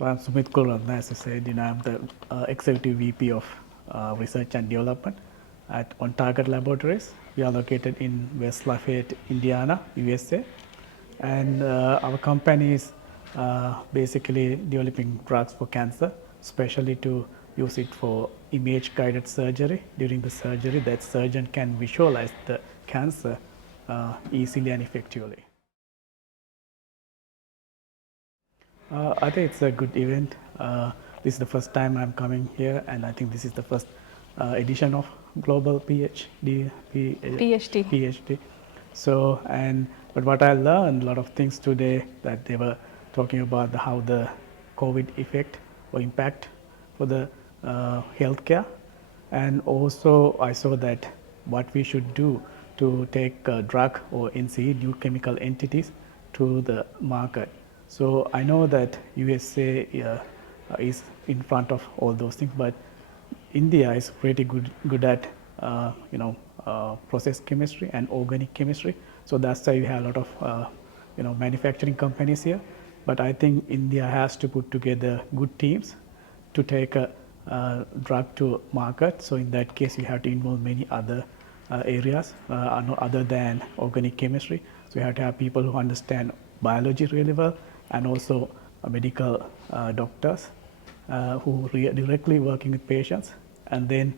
So I'm Sumith Kularatne, as I said, I'm the Executive VP of Research and Development on Target Laboratories. We are located in West Lafayette, Indiana, USA. And our company is basically developing drugs for cancer, especially to use it for image-guided surgery. During the surgery, that surgeon can visualize the cancer easily and effectively. I think it's a good event. This is the first time I'm coming here, and I think this is the first edition of Global PHT. So, but what I learned a lot of things today, that they were talking about how the COVID effect or impact for the healthcare, and also I saw that what we should do to take a drug or NCE, new chemical entities, to the market. So I know that USA is in front of all those things, but India is pretty good at process chemistry and organic chemistry. So that's why we have a lot of manufacturing companies here. But I think India has to put together good teams to take a drug to market. So in that case, you have to involve many other areas other than organic chemistry. So you have to have people who understand biology really well, and also medical doctors who directly working with patients, and then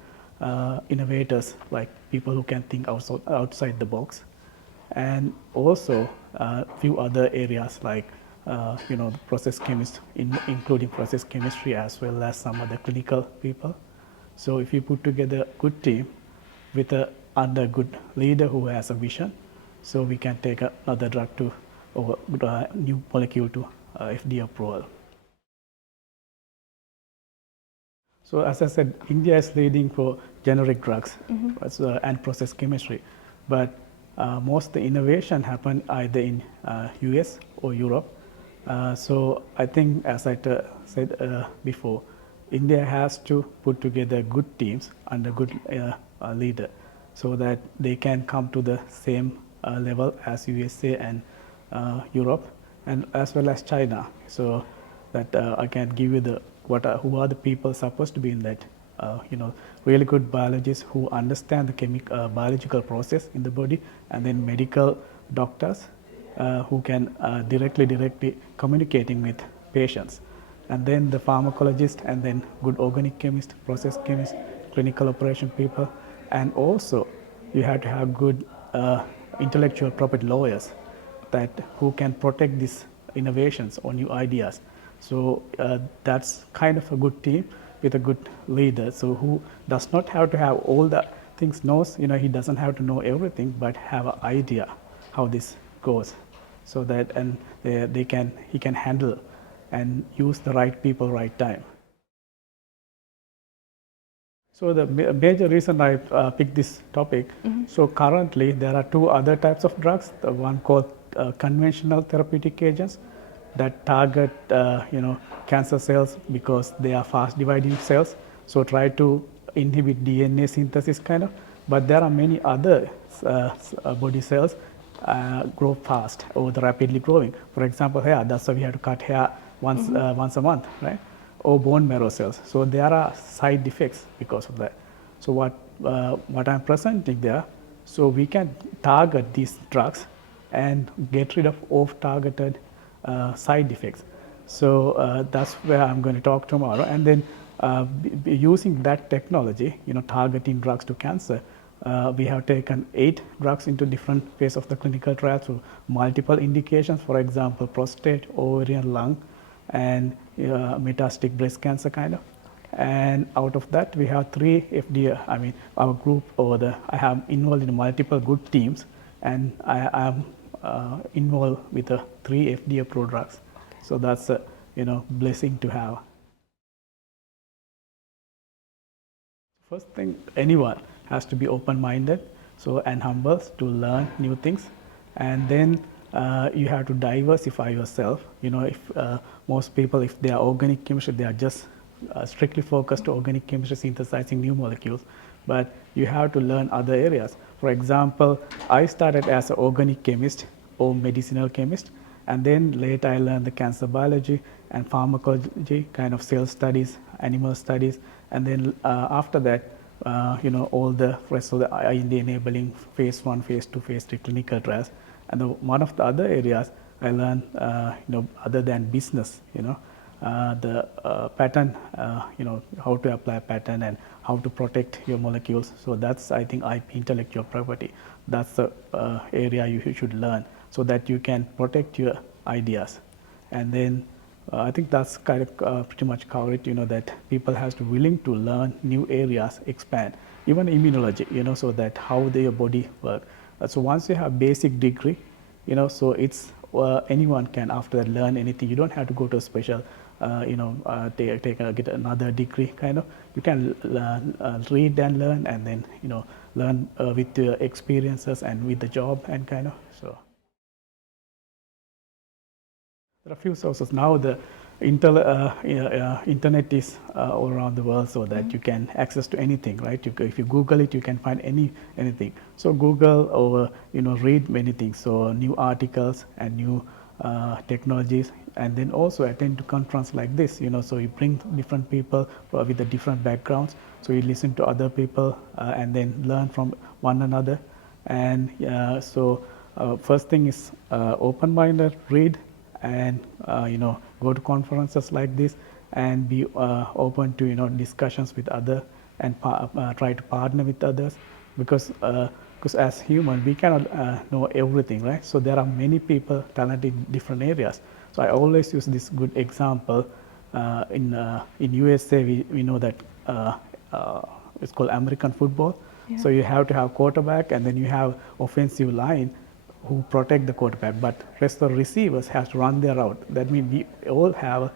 innovators like people who can think outside the box, and also a few other areas like the process chemists, including process chemistry, as well as some other clinical people. So if you put together a good team with under good leader who has a vision, so we can take another drug to or new molecule to FDA approval. So as I said, India is leading for generic drugs and process chemistry, but most of the innovation happen either in US or Europe. So I think, as I said before, India has to put together good teams under good leader, so that they can come to the same level as USA and Europe, and as well as China, so that I can give you who are the people supposed to be in that, really good biologists who understand the biological process in the body, and then medical doctors who can directly communicating with patients, and then the pharmacologist, and then good organic chemist, process chemist, clinical operation people, and also you have to have good intellectual property lawyers who can protect these innovations or new ideas. So that's kind of a good team with a good leader. So who does not have to have all the things knows, he doesn't have to know everything, but have an idea how this goes, so that he can handle and use the right people, right time. So the major reason I picked this topic, so currently there are two other types of drugs. The one called conventional therapeutic agents that target cancer cells because they are fast dividing cells, so try to inhibit DNA synthesis kind of. But there are many other body cells grow fast or rapidly growing. For example, hair, that's why we have to cut hair once a month, right? Or bone marrow cells. So there are side effects because of that. So what I'm presenting there, so we can target these drugs and get rid of off-targeted side effects. So that's where I'm going to talk tomorrow. And then using that technology, targeting drugs to cancer, we have taken 8 drugs into different phases of the clinical trial through multiple indications, for example, prostate, ovarian, lung, and metastatic breast cancer kind of. And out of that, we have 3 FDA, our group I have involved in multiple good teams, and I am involved with 3 FDA approved drugs. So that's a blessing to have. First thing, anyone has to be open-minded, and humble to learn new things, and then you have to diversify yourself. If most people, if they are organic chemistry, they are just strictly focused to organic chemistry, synthesizing new molecules, but you have to learn other areas. For example, I started as an organic chemist or medicinal chemist, And then later I learned the cancer biology and pharmacology, kind of cell studies, animal studies, and then after that, all the rest of the IND enabling phase 1, phase 2, phase 3 clinical trials. And one of the other areas I learned, other than business, the patent, how to apply patent and how to protect your molecules. So that's, I think, IP, intellectual property. That's the area you should learn so that you can protect your ideas. And then I think that's kind of pretty much covered, that people have to willing to learn new areas, expand, even immunology, so that how their body work. So once you have basic degree, so it's anyone can after that learn anything. You don't have to go to a special, get another degree kind of. You can read and learn, and then learn with your experiences and with the job and kind of so. There are a few sources now. The internet is all around the world, so that you can access to anything, right? If you Google it, you can find anything. So Google or read many things. So new articles and new technologies, and then also attend to conference like this. So you bring different people with the different backgrounds. So you listen to other people and then learn from one another. And so first thing is open-minded, read, and go to conferences like this, and be open to discussions with others, and try to partner with others, because as human we cannot know everything, right? So there are many people talented in different areas. So I always use this good example. In USA we know that it's called American football. Yeah. So you have to have quarterback, and then you have offensive line who protect the quarterback, but rest of the receivers have to run their route. That means we all have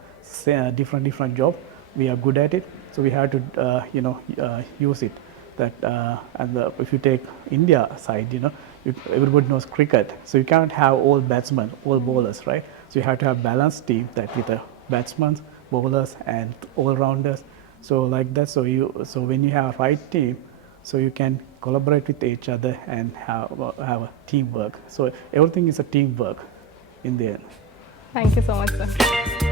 a different job. We are good at it, so we have to use it. That and if you take India side, everybody knows cricket, so you can't have all batsmen, all bowlers, right? So you have to have balanced team, that with the batsmen, bowlers, and all rounders. So like that. So when you have a right team, so you can collaborate with each other and have a teamwork. So everything is a teamwork in the end. Thank you so much, sir.